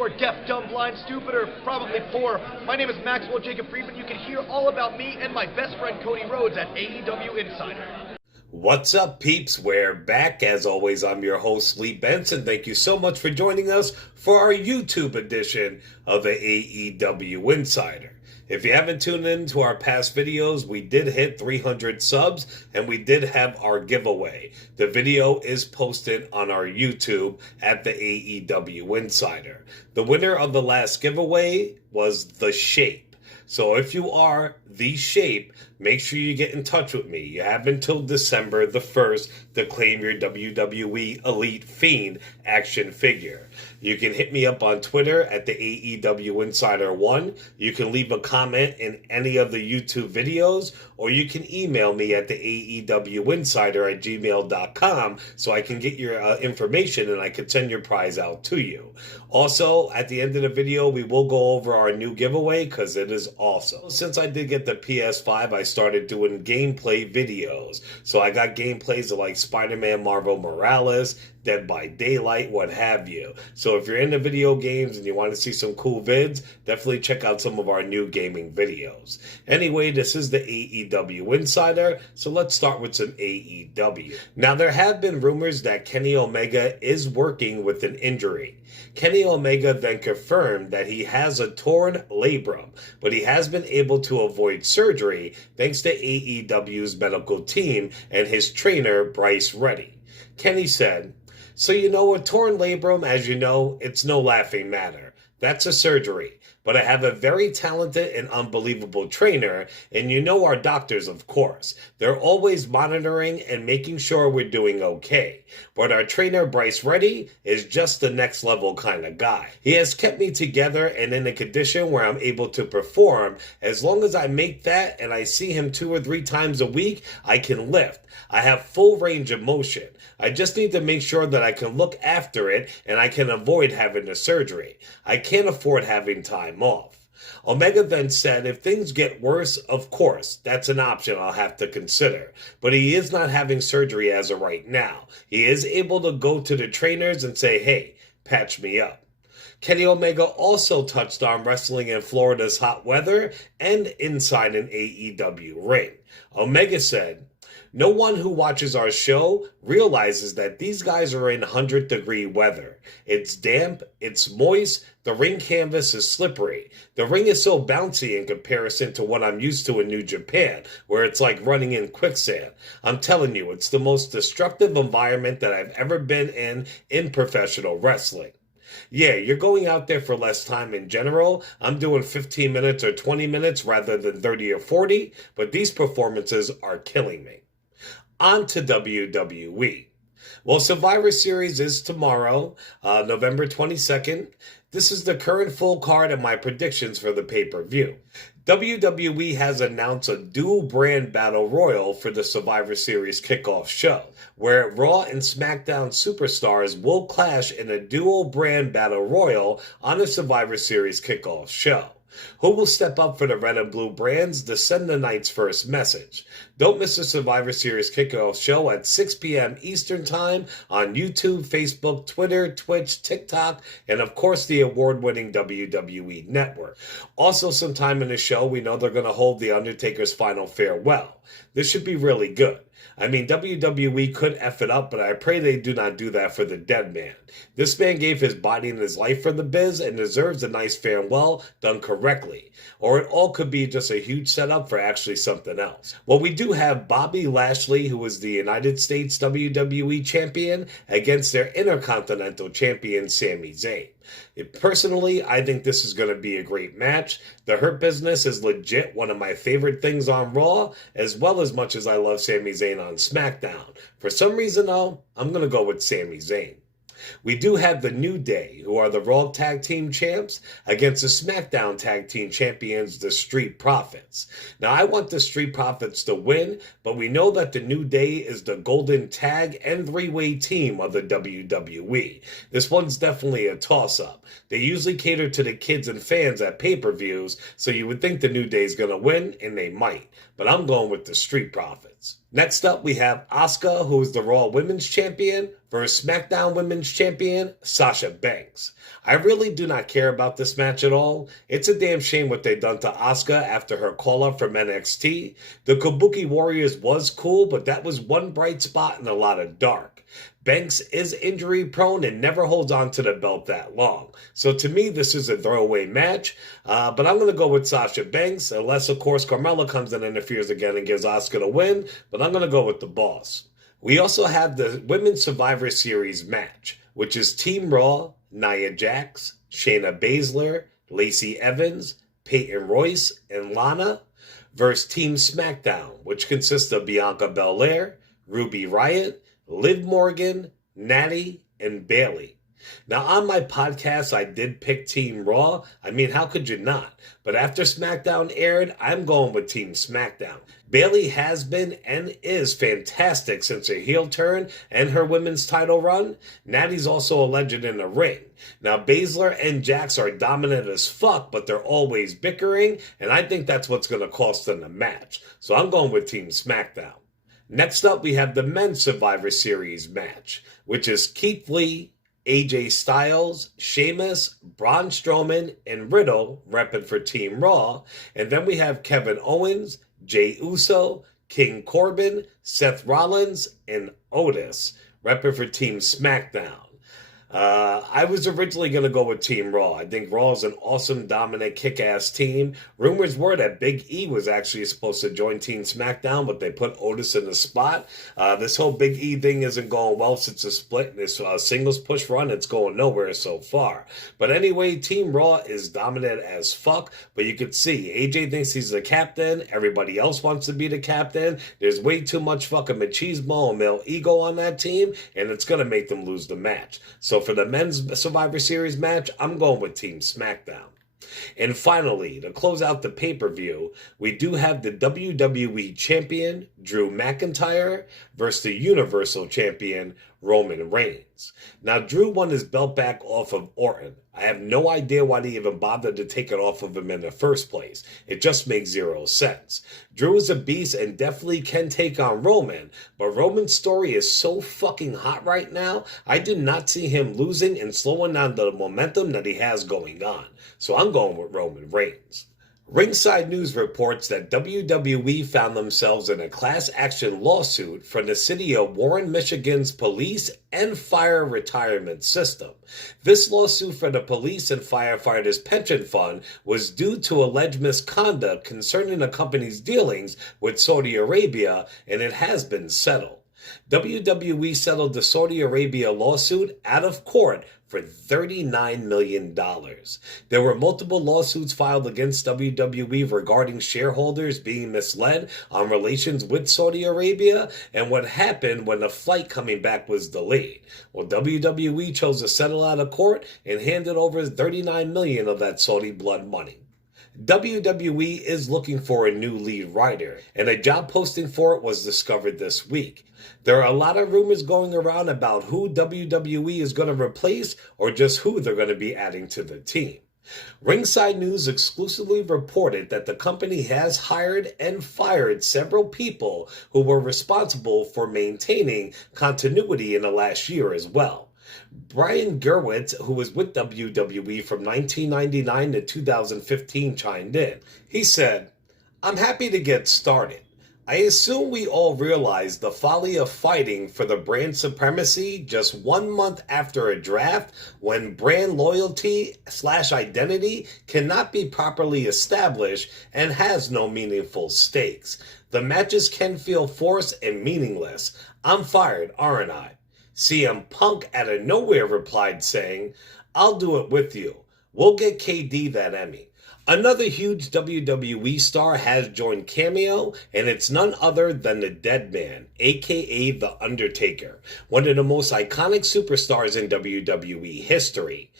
you are deaf, dumb, blind, stupid, or probably poor. My name is Maxwell Jacob Friedman. You can hear all about me and my best friend Cody Rhodes at AEW Insider. What's up, peeps? We're back. As always, I'm your host, Lee Benson. Thank you so much for joining us for our YouTube edition of the AEW Insider. If you haven't tuned in to our past videos, we did hit 300 subs and we did have our giveaway. The video is posted on our YouTube at the AEW Insider. The winner of the last giveaway was The Shape. So if you are The Shape, make sure you get in touch with me. You have until December the 1st to claim your WWE Elite Fiend action figure. You can hit me up on Twitter at the AEW Insider 1. You can leave a comment in any of the YouTube videos, or you can email me at the AEW Insider at gmail.com so I can get your information and I can send your prize out to you. Also, at the end of the video, we will go over our new giveaway because it is awesome. Since I did get the PS5, I started doing gameplay videos. So I got gameplays of like Spider-Man, Marvel Morales, Dead by Daylight, what have you. So if you're into video games and you want to see some cool vids, definitely check out some of our new gaming videos. Anyway, this is the AEW Insider, so let's start with some AEW. Now, there have been rumors that Kenny Omega is working with an injury. Kenny Omega then confirmed that he has a torn labrum, but he has been able to avoid surgery thanks to AEW's medical team and his trainer, Bryce Reddy. Kenny said, "So you know, a torn labrum, as you know, it's no laughing matter. That's a surgery. But I have a very talented and unbelievable trainer, and you know our doctors, of course. They're always monitoring and making sure we're doing okay. But our trainer, Bryce Reddy, is just the next level kind of guy. He has kept me together and in a condition where I'm able to perform. As long as I make that and I see him 2 or 3 times a week, I can lift. I have full range of motion. I just need to make sure that I can look after it and I can avoid having the surgery. I can't afford having time off." Omega then said, if things get worse, of course, that's an option I'll have to consider. But he is not having surgery as of right now. He is able to go to the trainers and say, hey, patch me up. Kenny Omega also touched on wrestling in Florida's hot weather and inside an AEW ring. Omega said, "No one who watches our show realizes that these guys are in 100-degree weather. It's damp, it's moist, the ring canvas is slippery. The ring is so bouncy in comparison to what I'm used to in New Japan, where it's like running in quicksand. I'm telling you, it's the most destructive environment that I've ever been in professional wrestling. Yeah, you're going out there for less time in general. I'm doing 15 minutes or 20 minutes rather than 30 or 40, but these performances are killing me." On to WWE. Well, Survivor Series is tomorrow, November 22nd. This is the current full card and my predictions for the pay-per-view. WWE has announced a dual brand battle royal for the Survivor Series kickoff show, where Raw and SmackDown superstars will clash in a dual brand battle royal on the Survivor Series kickoff show. Who will step up for the red and blue brands to send the night's first message? Don't miss the Survivor Series kickoff show at 6 p.m. Eastern Time on YouTube, Facebook, Twitter, Twitch, TikTok, and of course the award-winning WWE Network. Also, sometime in the show, we know they're going to hold The Undertaker's final farewell. This should be really good. I mean, WWE could F it up, but I pray they do not do that for the dead man. This man gave his body and his life for the biz and deserves a nice farewell done correctly. Or it all could be just a huge setup for actually something else. Well, we do have Bobby Lashley, who is the United States WWE Champion, against their Intercontinental Champion, Sami Zayn. Personally, I think this is going to be a great match. The Hurt Business is legit one of my favorite things on Raw, as well as much as I love Sami Zayn on SmackDown. For some reason, though, I'm going to go with Sami Zayn. We do have the New Day, who are the Raw Tag Team Champs, against the SmackDown Tag Team Champions, the Street Profits. Now, I want the Street Profits to win, but we know that the New Day is the golden tag and three-way team of the WWE. This one's definitely a toss-up. They usually cater to the kids and fans at pay-per-views, so you would think the New Day's going to win, and they might. But I'm going with the Street Profits. matches. Next up, we have Asuka, who is the Raw Women's Champion, versus SmackDown Women's Champion, Sasha Banks. I really do not care about this match at all. It's a damn shame what they done to Asuka after her call-up from NXT. The Kabuki Warriors was cool, but that was one bright spot and a lot of dark. Banks is injury prone and never holds on to the belt that long. So to me, this is a throwaway match. But I'm going to go with Sasha Banks, unless, of course, Carmella comes and interferes again and gives Asuka the win. But I'm going to go with the boss. We also have the Women's Survivor Series match, which is Team Raw, Nia Jax, Shayna Baszler, Lacey Evans, Peyton Royce, and Lana, versus Team SmackDown, which consists of Bianca Belair, Ruby Riott, Liv Morgan, Natty, and Bayley. Now, on my podcast, I did pick Team Raw. I mean, how could you not? But after SmackDown aired, I'm going with Team SmackDown. Bayley has been and is fantastic since her heel turn and her women's title run. Natty's also a legend in the ring. Now, Baszler and Jax are dominant as fuck, but they're always bickering, and I think that's what's going to cost them the match. So I'm going with Team SmackDown. Next up, we have the Men's Survivor Series match, which is Keith Lee, AJ Styles, Sheamus, Braun Strowman, and Riddle repping for Team Raw. And then we have Kevin Owens, Jey Uso, King Corbin, Seth Rollins, and Otis repping for Team SmackDown. I was originally going to go with Team Raw. I think Raw is an awesome, dominant, kick-ass team. Rumors were that Big E was actually supposed to join Team SmackDown, but they put Otis in the spot. This whole Big E thing isn't going well since the split. This singles push run, it's going nowhere so far. But anyway, Team Raw is dominant as fuck, but you can see AJ thinks he's the captain. Everybody else wants to be the captain. There's way too much fucking machismo and male ego on that team, and it's going to make them lose the match. So for the Men's Survivor Series match, I'm going with Team SmackDown. And finally, to close out the pay-per-view, we do have the WWE Champion, Drew McIntyre, versus the Universal Champion, Roman Reigns. Now, Drew won his belt back off of Orton. I have no idea why they even bothered to take it off of him in the first place. It just makes zero sense. Drew is a beast and definitely can take on Roman, but Roman's story is so fucking hot right now, I do not see him losing and slowing down the momentum that he has going on. So I'm going with Roman Reigns. Ringside News reports that WWE found themselves in a class action lawsuit from the city of Warren, Michigan's police and fire retirement system. This lawsuit for the police and firefighters pension fund was due to alleged misconduct concerning the company's dealings with Saudi Arabia, and it has been settled. WWE settled the Saudi Arabia lawsuit out of court for $39 million. There were multiple lawsuits filed against WWE regarding shareholders being misled on relations with Saudi Arabia and what happened when the flight coming back was delayed. Well, WWE chose to settle out of court and handed over $39 million of that Saudi blood money. WWE is looking for a new lead writer, and a job posting for it was discovered this week. There are a lot of rumors going around about who WWE is going to replace or just who they're going to be adding to the team. Ringside News exclusively reported that the company has hired and fired several people who were responsible for maintaining continuity in the last year as well. Brian Gerwitz, who was with WWE from 1999 to 2015, chimed in. He said, "I'm happy to get started. I assume we all realize the folly of fighting for the brand supremacy just 1 month after a draft when brand loyalty/identity cannot be properly established and has no meaningful stakes. The matches can feel forced and meaningless. I'm fired, aren't I?" CM Punk out of nowhere replied saying, "I'll do it with you. We'll get KD that Emmy." Another huge WWE star has joined Cameo, and it's none other than the Dead Man, aka The Undertaker, one of the most iconic superstars in WWE history.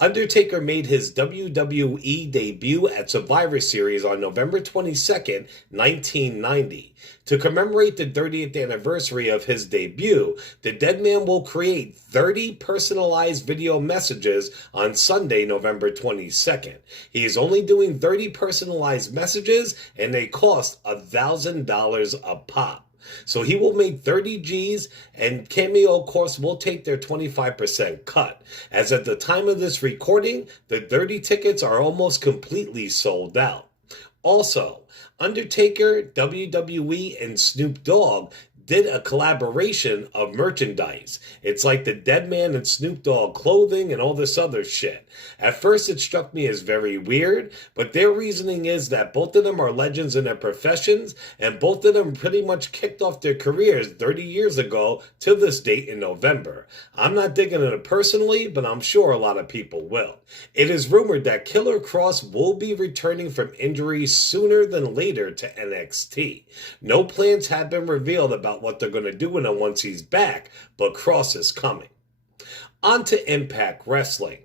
Undertaker made his WWE debut at Survivor Series on November 22nd, 1990. To commemorate the 30th anniversary of his debut, the Dead Man will create 30 personalized video messages on Sunday, November 22nd. He is only doing 30 personalized messages, and they cost $1,000 a pop. So he will make 30 G's, and Cameo, of course, will take their 25% cut. As at the time of this recording, the 30 tickets are almost completely sold out. Also, Undertaker, WWE, and Snoop Dogg did a collaboration of merchandise. It's like the Dead Man and Snoop Dogg clothing and all this other shit. At first it struck me as very weird, but their reasoning is that both of them are legends in their professions, and both of them pretty much kicked off their careers 30 years ago to this date in November. I'm not digging it personally, but I'm sure a lot of people will. It is rumored that Killer Cross will be returning from injury sooner than later to NXT. No plans have been revealed about what they're going to do with him once he's back, but Cross is coming. On to Impact Wrestling.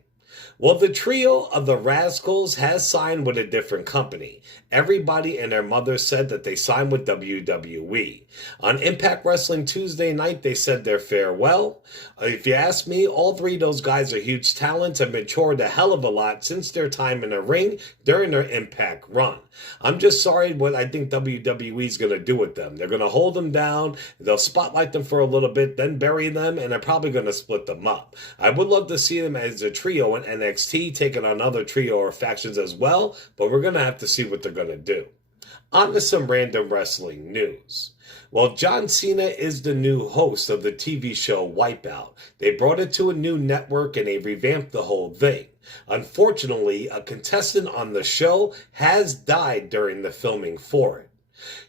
Well, the trio of the Rascals has signed with a different company. Everybody and their mother said that they signed with WWE. On Impact Wrestling Tuesday night, they said their farewell. If you ask me, all three of those guys are huge talents and matured a hell of a lot since their time in the ring during their Impact run. I'm just sorry what I think WWE is going to do with them. They're going to hold them down, they'll spotlight them for a little bit, then bury them, and they're probably going to split them up. I would love to see them as a trio in NXT, taking on other trio or factions as well, but we're going to have to see what they're going to do. On to some random wrestling news. Well, John Cena is the new host of the TV show Wipeout. They brought it to a new network and they revamped the whole thing. Unfortunately, a contestant on the show has died during the filming for it.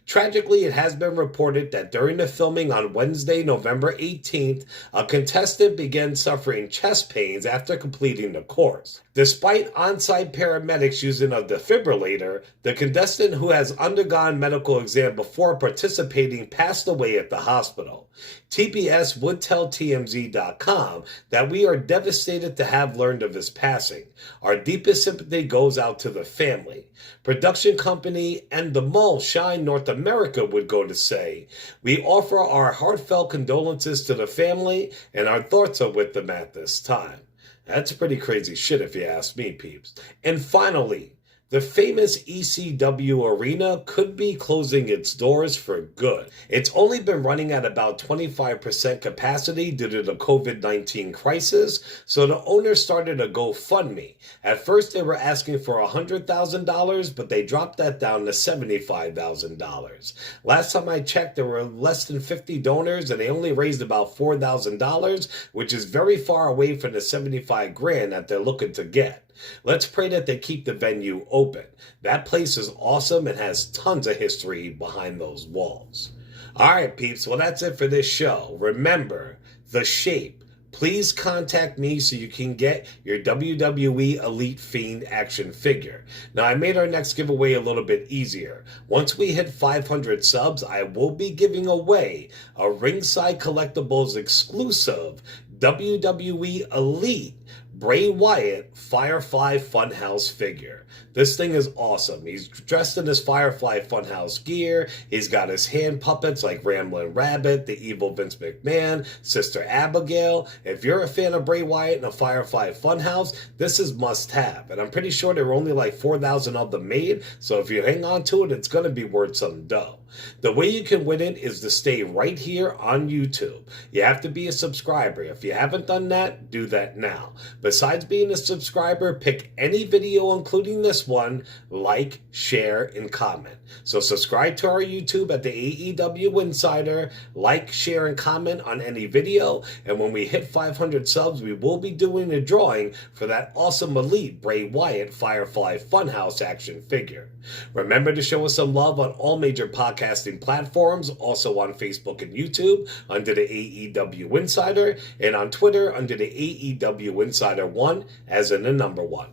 Tragically, it has been reported that during the filming on Wednesday, November 18th, a contestant began suffering chest pains after completing the course. Despite on-site paramedics using a defibrillator, the contestant, who has undergone medical exam before participating, passed away at the hospital. TBS would tell TMZ.com that we are devastated to have learned of his passing. Our deepest sympathy goes out to the family. Production company and the mall Shine North America would go to say, we offer our heartfelt condolences to the family and our thoughts are with them at this time. That's pretty crazy shit if you ask me, peeps. And finally, the famous ECW arena could be closing its doors for good. It's only been running at about 25% capacity due to the COVID-19 crisis, so the owner started a GoFundMe. At first they were asking for $100,000, but they dropped that down to $75,000. Last time I checked, there were less than 50 donors and they only raised about $4,000, which is very far away from the $75,000 that they're looking to get. Let's pray that they keep the venue open. That place is awesome and has tons of history behind those walls. All right, peeps. Well, that's it for this show. Remember, The Shape. Please contact me so you can get your WWE Elite Fiend action figure. Now, I made our next giveaway a little bit easier. Once we hit 500 subs, I will be giving away a Ringside Collectibles exclusive WWE Elite Bray Wyatt Firefly Funhouse figure. This thing is awesome. He's dressed in his Firefly Funhouse gear. He's got his hand puppets like Ramblin' Rabbit, the evil Vince McMahon, Sister Abigail. If you're a fan of Bray Wyatt and a Firefly Funhouse, this is must have. And I'm pretty sure there were only like 4,000 of them made, so if you hang on to it, it's going to be worth some dough. The way you can win it is to stay right here on YouTube. You have to be a subscriber. If you haven't done that, do that now. Besides being a subscriber, pick any video, including this one, like, share, and comment. So subscribe to our YouTube at the AEW Insider, like, share, and comment on any video, and when we hit 500 subs, we will be doing a drawing for that awesome Elite Bray Wyatt Firefly Funhouse action figure. Remember to show us some love on all major podcasting platforms, also on Facebook and YouTube under the AEW Insider, and on Twitter under the AEW Insider 1, as in the number 1.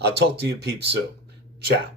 I'll talk to you peeps soon. Ciao.